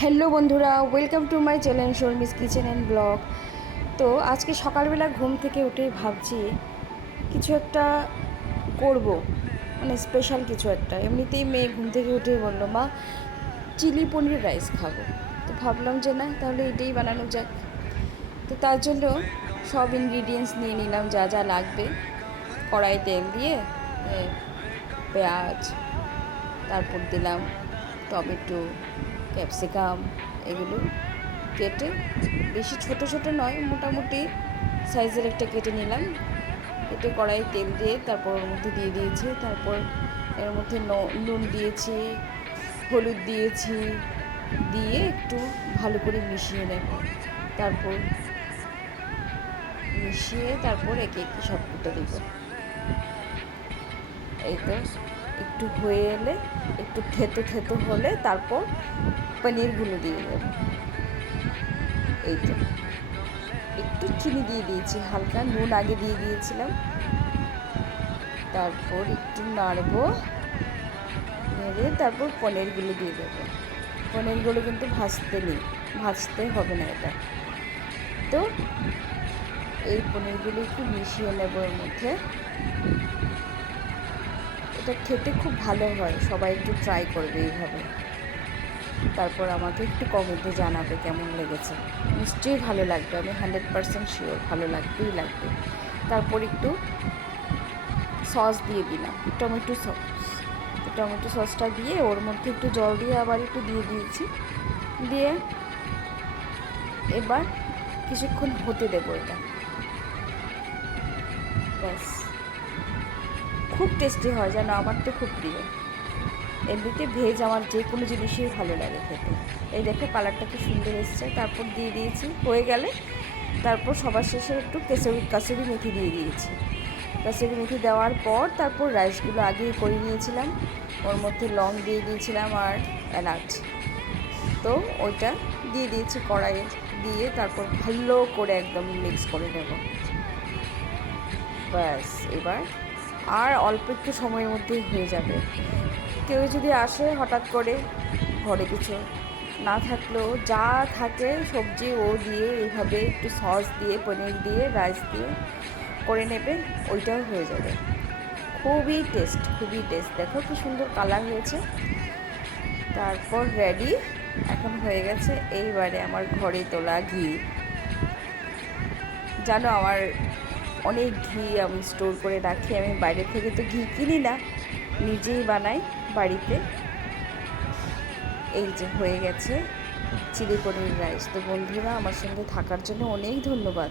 Hello বন্ধুরা, welcome to my channel Sharmi's kitchen and blog. তো আজকে সকালবেলা ঘুম থেকে উঠেই ভাবছি কিছু একটা করব, মানে স্পেশাল কিছু একটা। এমনিতেই মেয়ে ঘুম থেকে উঠেই বললো, মা চিলি পনির রাইস খাবো। তো ভাবলাম যে না, তাহলে এটাই বানানো যাক। তো তার জন্য সব ইনগ্রিডিয়েন্টস নিয়ে নিলাম, যা যা লাগবে। কড়াই তেল দিয়ে পেঁয়াজ, তারপর দিলাম টমেটো, ক্যাপসিকাম, এগুলো কেটে, বেশি ছোট ছোট নয়, মোটামুটি সাইজের একটা কেটে নিলাম। কেটে কড়াই তেল দিয়ে তারপর ওর মধ্যে দিয়ে দিয়েছি। তারপর এর মধ্যে নুন দিয়েছি, হলুদ দিয়েছি, দিয়ে একটু ভালো করে মিশিয়ে নেব। তারপর মিশিয়ে তারপর একে একে সবটা দেব। এই তো একটু হয়ে এলে, একটু থেতো থেতো হলে তারপর পনিরগুলো দিয়ে দেবো। এই তো একটু চিনি দিয়ে দিয়েছি, হালকা নুন আগে দিয়ে দিয়েছিলাম। তারপর একটু নাড়বো, নেড়ে তারপর পনিরগুলো দিয়ে দেবো। পনিরগুলো কিন্তু ভাজতে হবে না এটা। তো এই পনিরগুলো একটু মিশিয়ে নেব এর মধ্যে। এটা খেতে খুব ভালো হয়, সবাই একটু ট্রাই করবে এইভাবে। তারপর আমাকে একটু কমেন্টে জানাবে কেমন লেগেছে। নিশ্চয়ই ভালো লাগবে, আমি 100% শিওর ভালো লাগবে। তারপর একটু সস দিয়ে দিলাম, টমেটো সস। টমেটো সসটা দিয়ে ওর মধ্যে একটু জল দিয়ে আবার একটু দিয়ে দিয়েছি। দিয়ে এবার কিছুক্ষণ হতে দেবো এটা। ব্যাস, খুব টেস্টি হয়, যেন আমার তো খুব প্রিয়। এমনিতে ভেজ আমার যে কোনো জিনিসই ভালো লাগে খেতে। এই দেখো কালারটা কি সুন্দর এসছে। তারপর দিয়ে দিয়েছি, হয়ে গেলে তারপর সবার শেষে একটু কাসুরি মেথি দিয়ে দিয়েছি। কাসুরি মেথি দেওয়ার পর তারপর রাইসগুলো আগেই করে নিয়েছিলাম, ওর মধ্যে লং দিয়ে দিয়েছিলাম আর এলাচ। তো ওইটা দিয়ে দিয়েছি কড়াইয়ে, দিয়ে তারপর ভালো করে একদম মিক্স করে নেব। ব্যাস, এবার আর অল্প একটু সময়ের মধ্যেই হয়ে যাবে। কেউ যদি আসে হঠাৎ করে, ঘরে কিছু না থাকলেও যা থাকে সবজি ও দিয়ে এইভাবে একটু সস দিয়ে, পনির দিয়ে, রাইস দিয়ে করে নেবে, ওইটাও হয়ে যাবে। খুবই টেস্ট। দেখো কি সুন্দর কালার হয়েছে। তারপর রেডি, এখন হয়ে গেছে। এইবারে আমার ঘরে তোলা ঘি। জানো আমার অনেক ঘি আমি স্টোর করে রাখি, আমি বাইরে থেকে তো ঘি কিনি না, নিজেই বানাই বাড়িতে। এই যে হয়ে গেছে চিলি পনির রাইস। তো বন্ধুরা, আমার সঙ্গে থাকার জন্য অনেক ধন্যবাদ।